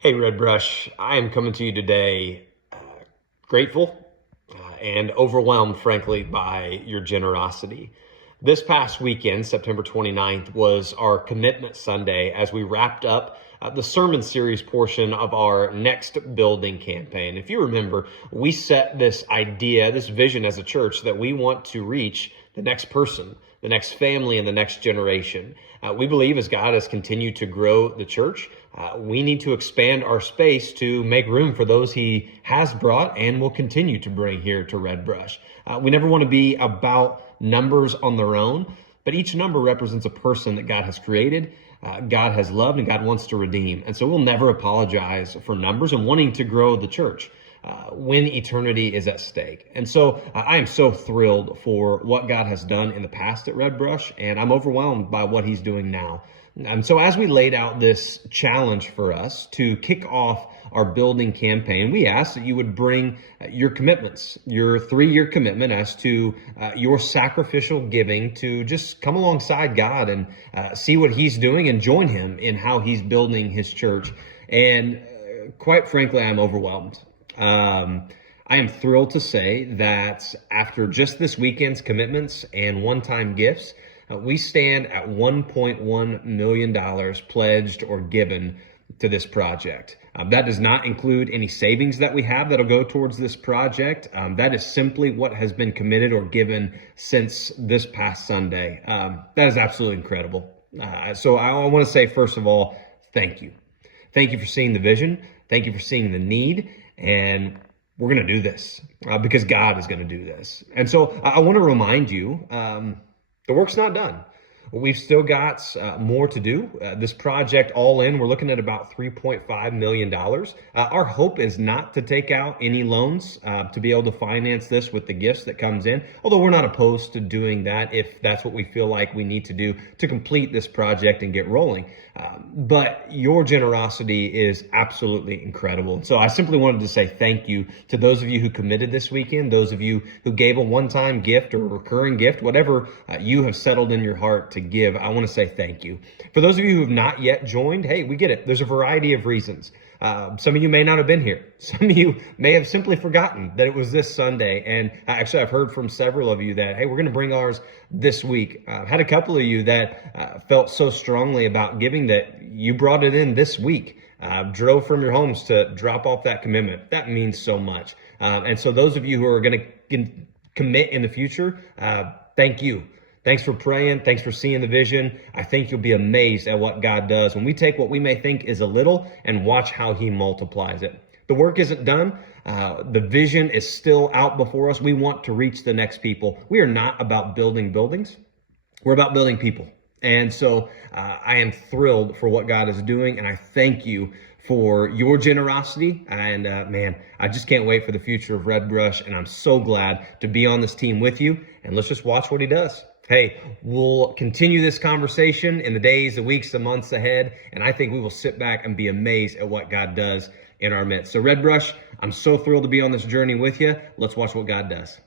Hey, Red Brush. I am coming to you today grateful and overwhelmed, frankly, by your generosity. This past weekend, September 29th, was our Commitment Sunday as we wrapped up the sermon series portion of our Next Building campaign. If you remember, we set this idea, this vision as a church that we want to reach the next person, the next family, and the next generation. We believe as God has continued to grow the church, we need to expand our space to make room for those he has brought and will continue to bring here to Red Brush. We never want to be about numbers on their own, but each number represents a person that God has created, God has loved, and God wants to redeem. And so we'll never apologize for numbers and wanting to grow the church when eternity is at stake. And so I am so thrilled for what God has done in the past at Red Brush, and I'm overwhelmed by what he's doing now. And so as we laid out this challenge for us to kick off our building campaign, we asked that you would bring your commitments, your 3-year commitment as to your sacrificial giving to just come alongside God and see what he's doing and join him in how he's building his church. And quite frankly, I'm overwhelmed. I am thrilled to say that after just this weekend's commitments and one-time gifts, we stand at $1.1 million pledged or given to this project. That does not include any savings that we have that'll go towards this project. That is simply what has been committed or given since this past Sunday. That is absolutely incredible. So I want to say, first of all, thank you. Thank you for seeing the vision. Thank you for seeing the need. And we're going to do this because God is going to do this. And so I want to remind you, the work's not done. We've still got more to do. This project all in, we're looking at about $3.5 million. Our hope is not to take out any loans to be able to finance this with the gifts that comes in, although we're not opposed to doing that if that's what we feel like we need to do to complete this project and get rolling. But your generosity is absolutely incredible. So I simply wanted to say thank you to those of you who committed this weekend, those of you who gave a one-time gift or a recurring gift, whatever you have settled in your heart to give. I want to say thank you. For those of you who have not yet joined, hey, we get it. There's a variety of reasons. Some of you may not have been here. Some of you may have simply forgotten that it was this Sunday. And actually, I've heard from several of you that, hey, we're going to bring ours this week. I've had a couple of you that felt so strongly about giving that you brought it in this week. Drove from your homes to drop off that commitment. That means so much. And so those of you who are going to commit in the future, thank you. Thanks for praying. Thanks for seeing the vision. I think you'll be amazed at what God does when we take what we may think is a little and watch how he multiplies it. The work isn't done. The vision is still out before us. We want to reach the next people. We are not about building buildings. We're about building people. And so I am thrilled for what God is doing. And I thank you for your generosity. And man, I just can't wait for the future of Red Brush. And I'm so glad to be on this team with you. And let's just watch what he does. Hey, we'll continue this conversation in the days, the weeks, the months ahead, and I think we will sit back and be amazed at what God does in our midst. So Red Brush, I'm so thrilled to be on this journey with you. Let's watch what God does.